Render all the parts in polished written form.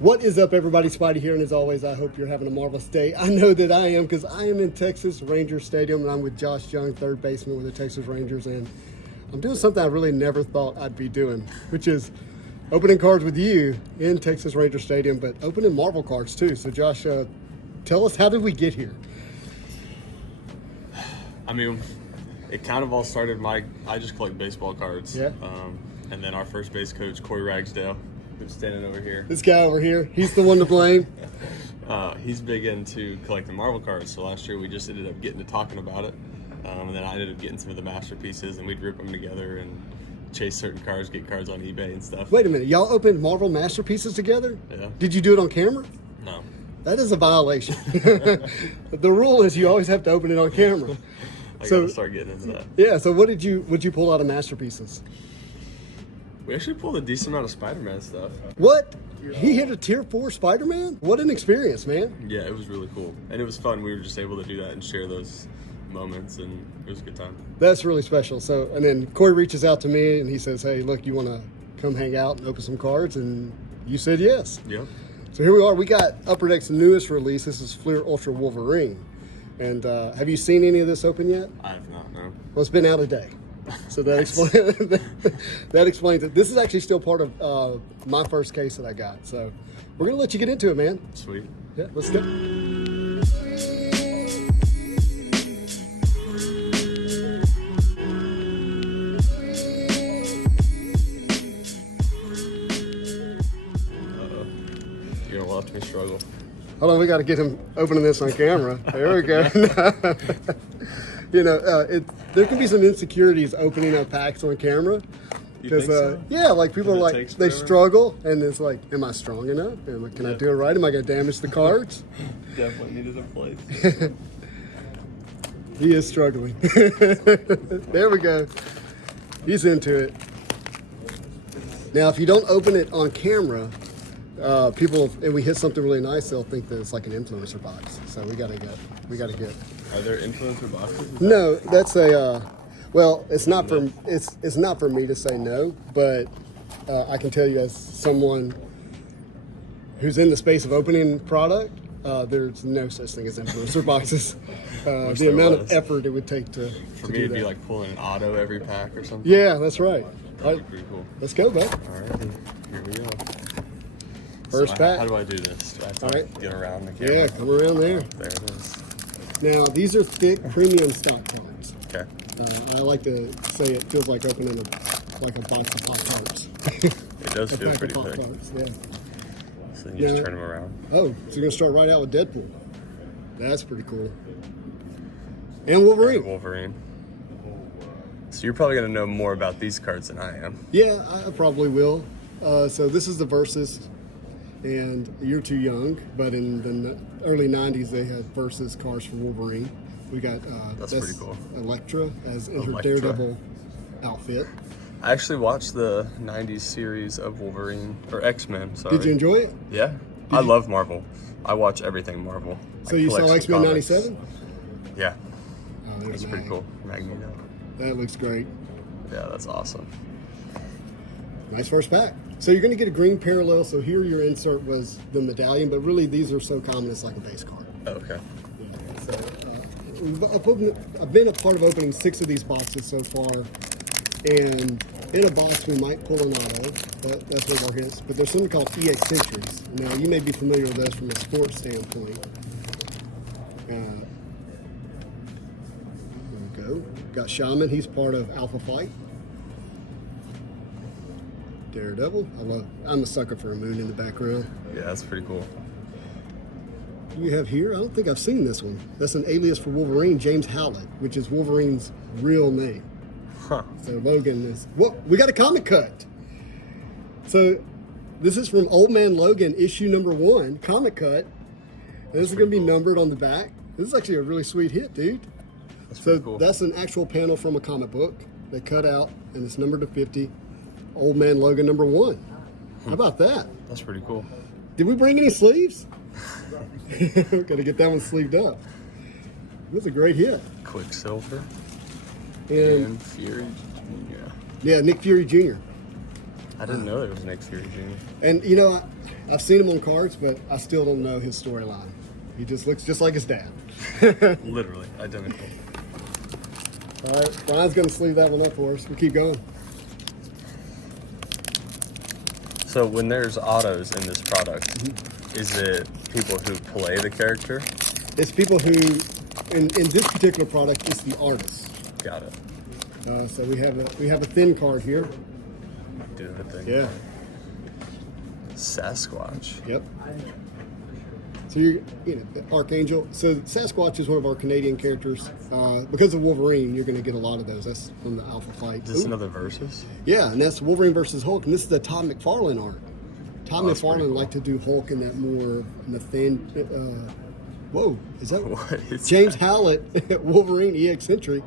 What is up, everybody? Spidey here, and as always, I hope you're having a marvelous day. I know that I am, because I am in Texas Ranger Stadium, and I'm with Josh Jung, third baseman with the Texas Rangers, and I'm doing something I really never thought I'd be doing, which is opening cards with you in Texas Ranger Stadium, but opening Marvel cards too. So Josh, tell us, how did we get here? I mean, it kind of all started, I just collect baseball cards. Yeah. And then our first base coach, Corey Ragsdale, who's standing over here. This guy over here, he's the one to blame. He's big into collecting Marvel cards. So last year we just ended up getting to talking about it. And then I ended up getting some of the masterpieces, and we'd group them together and chase certain cards, get cards on eBay and stuff. Wait a minute, y'all opened Marvel masterpieces together? Yeah. Did you do it on camera? No. That is a violation. The rule is you always have to open it on camera. I gotta start getting into that. Yeah, so what'd you pull out of masterpieces? We actually pulled a decent amount of Spider-Man stuff. What? He hit a tier 4 Spider-Man? What an experience, man. Yeah, it was really cool. And it was fun. We were just able to do that and share those moments, and it was a good time. That's really special. So, and then Corey reaches out to me and he says, hey, look, you want to come hang out and open some cards? And you said yes. Yeah. So here we are. We got Upper Deck's newest release. This is Fleer Ultra Wolverine. And have you seen any of this open yet? I have not, no. Well, it's been out a day. So that explains it. This is actually still part of my first case that I got. So we're going to let you get into it, man. Sweet. Yeah, let's go. You're gonna watch me struggle. Hold on, we got to get him opening this on camera. There we go. You know, there can be some insecurities opening up packs on camera. You think so? Yeah, like people are like, they struggle, and it's like, am I strong enough? Can I do it right? Am I going to damage the cards? Definitely needed a place. He is struggling. There we go. He's into it. Now, if you don't open it on camera, people, and we hit something really nice, they'll think that it's like an influencer box. So we gotta get. Are there influencer boxes? No, that's a. Well, it's not for it's not for me to say no, but I can tell you as someone who's in the space of opening product, there's no such thing as influencer boxes. The amount of effort it would take to. For me, it'd be like pulling an auto every pack or something. Yeah, that's right. That'd be pretty cool. Let's go, bud. Alrighty, here we go. First pack. How do I do this? Do I have to get around the camera? Yeah, come around there. There it is. Now, these are thick premium stock cards. Okay. I like to say it feels like opening a box of Pop-Tarts. It does feel pretty thick. Yeah. So you just turn them around. Oh, so you're going to start right out with Deadpool. That's pretty cool. And Wolverine. Wolverine. So you're probably going to know more about these cards than I am. Yeah, I probably will. So this is the Versus, and you're too young, but in the early 90s they had Versus cards for Wolverine. We got that's pretty cool. Elektra as in her Daredevil outfit. I actually watched the 90s series of Wolverine, or X-Men, sorry. Did you enjoy it? Yeah. I love Marvel. I watch everything Marvel. So you saw X-Men 97? Yeah. Oh, that's pretty cool. Magneto. That looks great. Yeah, that's awesome. Nice first pack. So you're going to get a green parallel. So here your insert was the medallion, but really these are so common it's like a base card. Oh, okay. Yeah, so I've been a part of opening 6 of these boxes so far, and in a box we might pull an auto, but that's one of our hits. But there's something called EX Centuries. Now you may be familiar with those from a sports standpoint. There we go. Got Shaman. He's part of Alpha Flight. Daredevil. I'm a sucker for a moon in the background. Yeah, that's pretty cool. You have here, I don't think I've seen this one. That's an alias for Wolverine, James Howlett, which is Wolverine's real name. Huh. So Logan is, whoa, we got a comic cut. So this is from Old Man Logan, issue number 1, comic cut. And this is going to be numbered on the back. This is actually a really sweet hit, dude. That's cool. That's an actual panel from a comic book. They cut out, and it's numbered to 50. Old Man Logan number 1. How about that? That's pretty cool. Did we bring any sleeves? Gotta get that one sleeved up. It was a great hit. Quicksilver. And Fury. yeah, Nick Fury Jr. I didn't know there was an X Series Junior. And you know, I've seen him on cards, but I still don't know his storyline. He just looks just like his dad. Literally identical. All right, Brian's going to sleeve that one up for us. We'll keep going. So when there's autos in this product, is it people who play the character? It's people who, in this particular product, it's the artists. Got it. So we have a thin card here. Do the thing. Yeah. Sasquatch. Yep. So you know, Archangel. So Sasquatch is one of our Canadian characters. Because of Wolverine, you're going to get a lot of those. That's from the Alpha fight. Is this another Versus? Yeah, and that's Wolverine versus Hulk, and this is the Todd McFarlane art. Todd McFarlane cool. liked to do Hulk in that more in the thin. Whoa, is that What is James that? Howlett Wolverine EX Entry?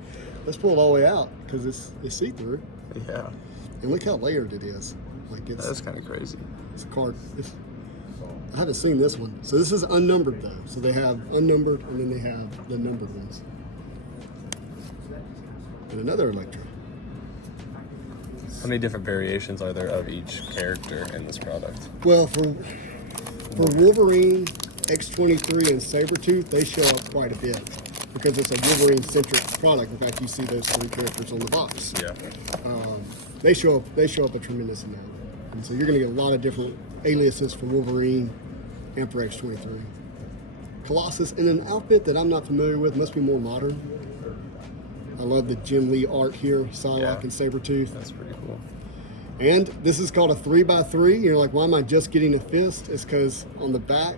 Let's pull it all the way out because it's see through. Yeah. And look how layered it is. Like That's kind of crazy. it's a card. I haven't seen this one. So this is unnumbered though. So they have unnumbered and then they have the numbered ones. And another Electra. How many different variations are there of each character in this product? Well, for Wolverine, X-23, and Sabretooth, they show up quite a bit because it's a Wolverine-centric product. In fact, you see those three characters on the box. Yeah. They show up a tremendous amount. And so you're going to get a lot of different aliases for Wolverine and for X-23. Colossus in an outfit that I'm not familiar with, must be more modern. I love the Jim Lee art here, Psylocke Yeah. and Sabretooth. That's pretty cool. And this is called a 3x3. You're like, why am I just getting a fist? It's because on the back,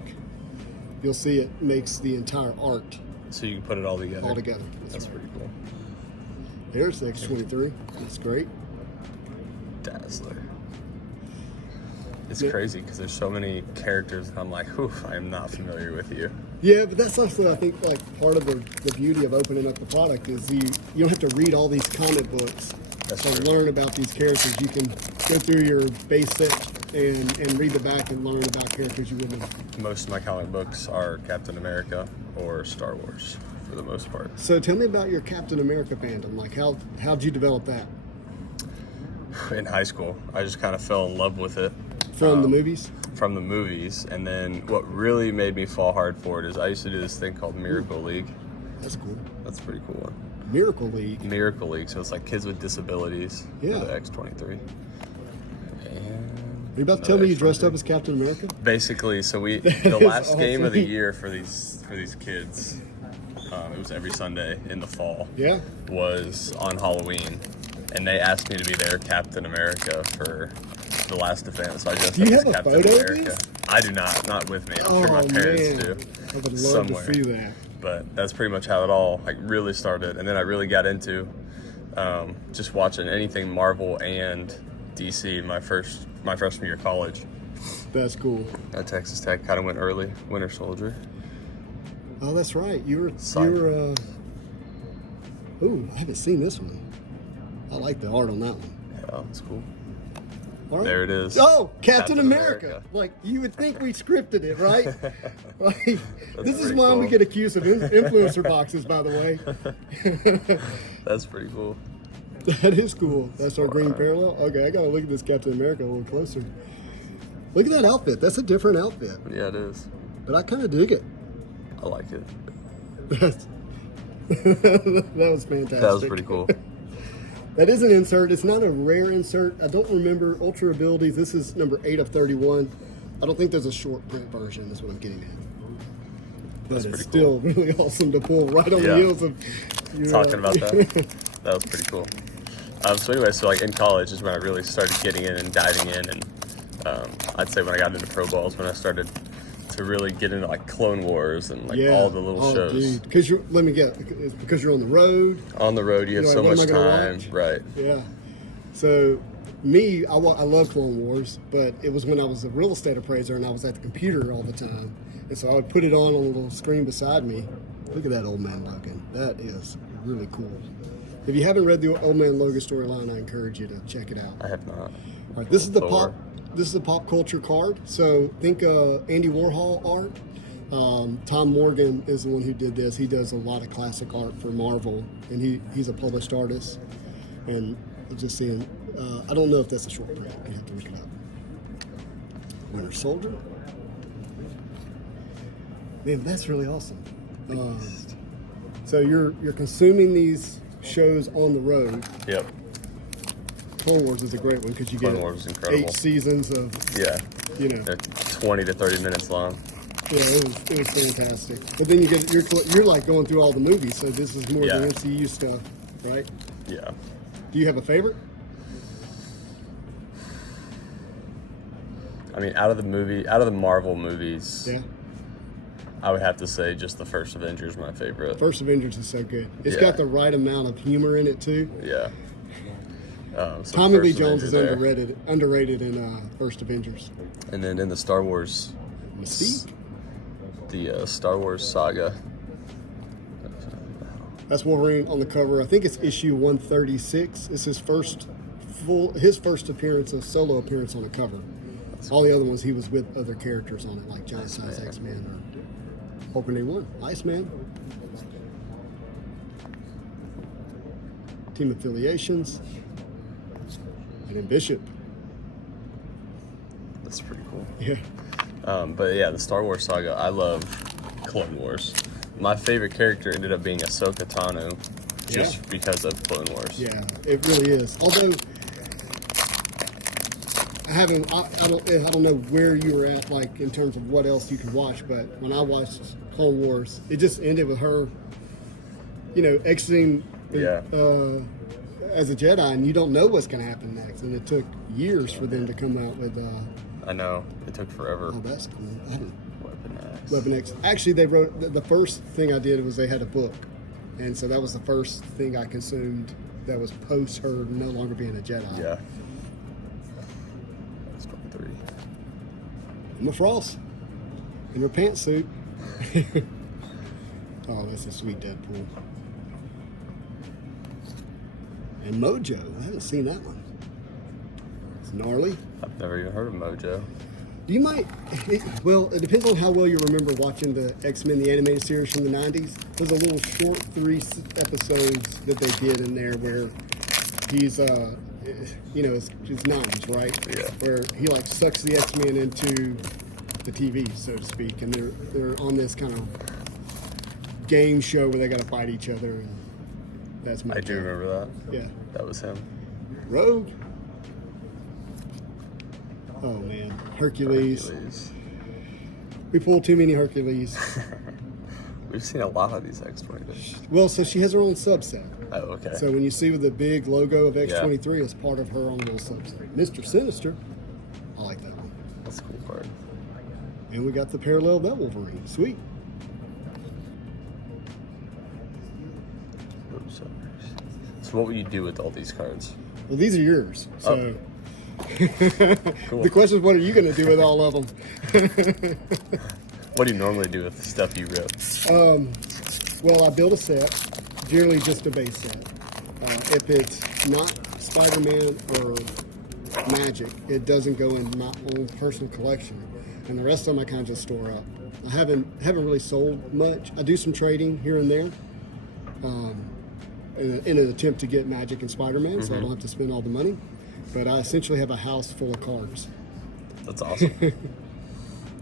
you'll see it makes the entire art So you can put it all together. all together. That's pretty cool. There's the X-23. That's great. Dazzler. It's Yeah. crazy because there's so many characters and I'm like, oof, I am not familiar with you. Yeah, but that's also, I think, like part of the beauty of opening up the product is you don't have to read all these comic books That's to true. learn about these characters. You can go through your base set and read the back and learn about characters you wouldn't have. Most of my comic books are Captain America or Star Wars for the most part. So tell me about your Captain America fandom. Like, how'd you develop that? In high school, I just kind of fell in love with it. From the movies? From the movies, and then what really made me fall hard for it is I used to do this thing called Miracle League. That's cool. That's a pretty cool one. Miracle League. Miracle League, so it's like kids with disabilities Yeah. for the X-23. Are you about to tell me you dressed up X-23. as Captain America? Basically, so the is last game of the awesome. year for these kids, it was every Sunday in the fall. Yeah. Was on Halloween, and they asked me to be their Captain America for the last defense. So I dressed Do you up as have a Captain photo of America. these? I do not with me. I'm sure my parents do. I would love somewhere. to see that. But that's pretty much how it all really started, and then I really got into just watching anything Marvel and DC my freshman year of college. That's cool. At Texas Tech, kind of went early. Winter Soldier. Oh, that's right. You were. Cyber. Ooh, I haven't seen this one. I like the art on that one. Yeah, that's cool. All right. There it is. Oh, Captain Captain America. America. Like, you would think we scripted it, right? Like, this is pretty why we cool. get accused of influencer boxes, by the way. That's pretty cool. That is cool. That's our green parallel. Okay, I gotta look at this Captain America a little closer. Look at that outfit. That's a different outfit, Yeah, it is. but I kind of dig it. I like it. That's, that was fantastic. That was pretty cool. That is an insert. It's not a rare insert. I don't remember Ultra Abilities. This is number 8 of 31. I don't think there's a short print version. That's what I'm getting at. But That's it's pretty still really awesome to pull right on Yeah. the heels of your, Talking about that. That was pretty cool. So anyway, so like in college is when I really started getting in and diving in, and I'd say when I got into pro balls, when I started to really get into like Clone Wars and like all the little shows. Because let me get, it's because you're on the road. On the road, you have You're so like, much what am I gonna time, watch? right? Yeah. So me, I love Clone Wars, but it was when I was a real estate appraiser and I was at the computer all the time. And so I would put it on a little screen beside me. Look at that Old Man Logan. That is really cool. If you haven't read the Old Man Logan storyline, I encourage you to check it out. I have not. All right, this is the Thor. This is a pop culture card. So think Andy Warhol art. Tom Morgan is the one who did this. He does a lot of classic art for Marvel, and he's a published artist. And just seeing. I don't know if that's a short print. You have to look it up. Winter Soldier. Man, that's really awesome. So you're consuming these shows on the road. Yep. Clone Wars is a great one because you Clone get Wars is incredible. 8 seasons of, Yeah. you know. They're 20 to 30 minutes long. Yeah, it was fantastic. But then you're like going through all the movies, so this is more the MCU stuff, right? Yeah. Do you have a favorite? I mean, out of the Marvel movies, Yeah. I would have to say just the first Avengers my favorite. First Avengers is so good. It's got the right amount of humor in it too. Yeah. So Tommy Lee first Jones is Avenger underrated in First Avengers. And then in the Star Wars, Mystique. the Star Wars saga. That's Wolverine on the cover. I think it's issue 136. It's his first solo appearance on a cover. All the other ones he was with other characters on it, like Giant Size X-Men or Hulk 1, Iceman. Team affiliations. And then Bishop. That's pretty cool. Yeah. But yeah, the Star Wars saga, I love Clone Wars. My favorite character ended up being Ahsoka Tano, just because of Clone Wars. Yeah, it really is. Although I don't know where you were at, like in terms of what else you could watch. But when I watched Clone Wars, it just ended with her, exiting as a Jedi, and you don't know what's going to happen next. And it took years for them to come out with. I know it took forever. Oh, that's cool. Weapon Weapon X. X. Actually, they wrote the first thing I did was they had a book, and so that was the first thing I consumed that was post her no longer being a Jedi. Yeah. That's 23. Emma Frost in her pantsuit. Oh, that's a sweet Deadpool. And Mojo. I haven't seen that one. It's gnarly. I've never even heard of Mojo. You might, it depends on how well you remember watching the X-Men, the animated series from the 90s. There's a little short 3 episodes that they did in there where he's, it's 90s, right? Yeah. Where he like sucks the X-Men into the TV, so to speak, and they're on this kind of game show where they got to fight each other, and that's Mojo. I do remember that. Yeah. That was him. Rogue. Oh man, Hercules. We pulled too many Hercules. We've seen a lot of these X-23. Well, so she has her own subset. Oh, okay. So when you see with the big logo of X-23, it's part of her own little subset. Mr. Sinister, I like that one. That's a cool part. And we got the parallel that Wolverine. Sweet. So what will you do with all these cards? Well, these are yours. So Cool. the question is, what are you going to do with all of them? What do you normally do with the stuff you rip? Well, I build a set, generally just a base set. If it's not Spider-Man or Magic, it doesn't go in my own personal collection, and the rest of them I kind of just store up. I haven't really sold much. I do some trading here and there, in an attempt to get Magic and Spider-Man, so I don't have to spend all the money. But I essentially have a house full of cards. That's awesome.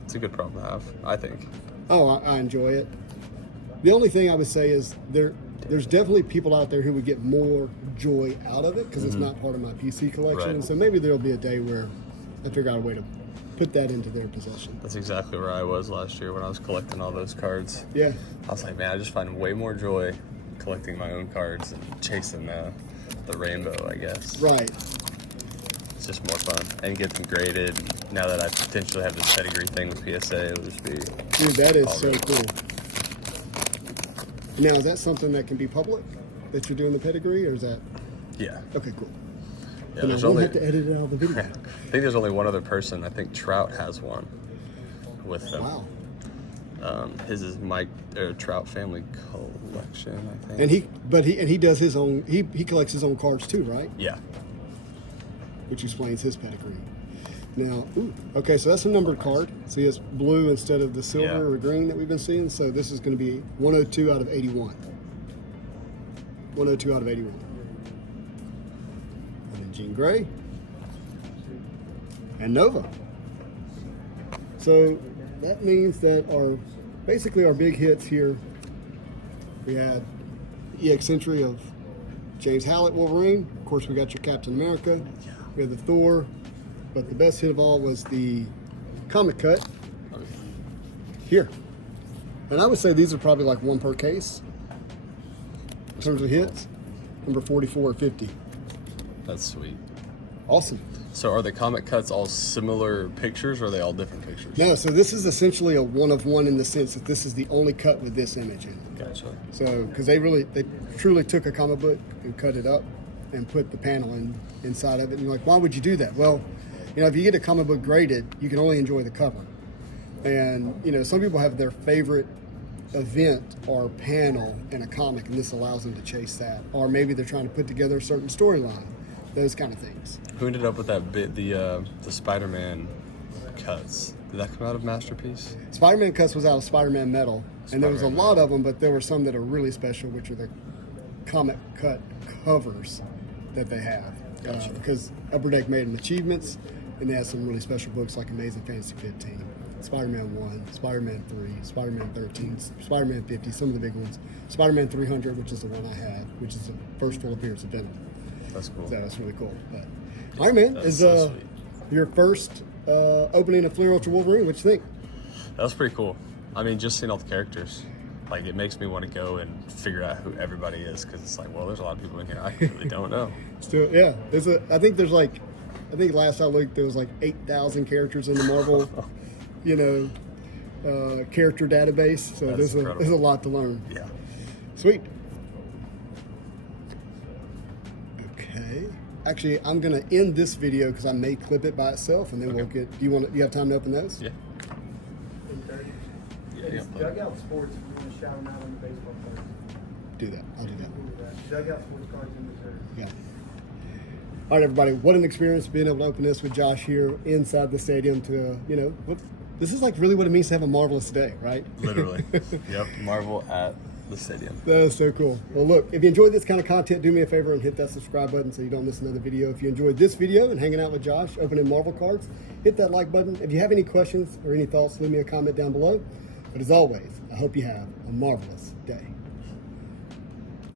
It's a good problem to have, I think. Oh, I enjoy it. The only thing I would say is there's definitely people out there who would get more joy out of it because it's not part of my PC collection. Right. So maybe there'll be a day where I figure out a way to put that into their possession. That's exactly where I was last year when I was collecting all those cards. Yeah. I was like, man, I just find way more joy collecting my own cards and chasing the rainbow, I guess. Right. It's just more fun. And get them graded. And now that I potentially have this pedigree thing with PSA, it'll just be... Dude, that is so cool. Now, is that something that can be public, that you're doing the pedigree, or is that... Yeah. Okay, cool. Yeah, Then I there's won't only... have to edit it out of the video. I think there's only one other person. I think Trout has one with them. Wow. His is Mike Trout Family Collection, I think. And he does his own, he collects his own cards too, right? Yeah. Which explains his pedigree. Now, okay, so that's a numbered card. So he has blue instead of the silver or green that we've been seeing. So this is going to be 102 out of 81. 102 out of 81. Jean Grey, and Nova. So that means that basically our big hits here, we had EX entry of James Hallett Wolverine. Of course, we got your Captain America. We had the Thor, but the best hit of all was the comic cut here. And I would say these are probably like one per case in terms of hits. Number 44 or 50. That's sweet. Awesome. So are the comic cuts all similar pictures, or are they all different pictures? No, so this is essentially a one of one in the sense that this is the only cut with this image in it. Gotcha. So, because they truly took a comic book and cut it up and put the panel inside of it. And you're like, why would you do that? Well, you know, if you get a comic book graded, you can only enjoy the cover. And, you know, some people have their favorite event or panel in a comic, and this allows them to chase that. Or maybe they're trying to put together a certain storyline, those kind of things. Who ended up with that bit, the Spider-Man cuts? Did that come out of Masterpiece? Spider-Man cuts was out of Spider-Man Metal, and there was a lot of them, but there were some that are really special, which are the comic cut covers that they have. Gotcha. Because Upper Deck made them achievements, and they have some really special books like Amazing Fantasy 15, Spider-Man 1, Spider-Man 3, Spider-Man 13, Spider-Man 50, some of the big ones. Spider-Man 300, which is the one I had, which is the first full appearance of Venom. That's cool. So that's really cool. But Iron Man is so sweet. Your first opening of Fleer Ultra Wolverine. What you think? That was pretty cool. I mean, just seeing all the characters, like, it makes me want to go and figure out who everybody is, because it's like, well, there's a lot of people in here I really don't know. Still, yeah. I think last I looked, there was like 8,000 characters in the Marvel, character database. So there's a lot to learn. Yeah. Sweet. Okay. Actually, I'm gonna end this video because I may clip it by itself, and then we'll get. Do you have time to open those? Yeah. It's Dugout Sports, if you want to shout them out on the baseball cards. Do that. I'll do that. Dugout Sports cards in Missouri. Yeah. All right, everybody. What an experience being able to open this with Josh here inside the stadium. This is like really what it means to have a marvelous day, right? Literally. Yep. Marvel at the stadium. That is so cool. Well, look, if you enjoyed this kind of content, do me a favor and hit that subscribe button so you don't miss another video. If you enjoyed this video and hanging out with Josh, opening Marvel cards, hit that like button. If you have any questions or any thoughts, leave me a comment down below. But as always, I hope you have a marvelous day.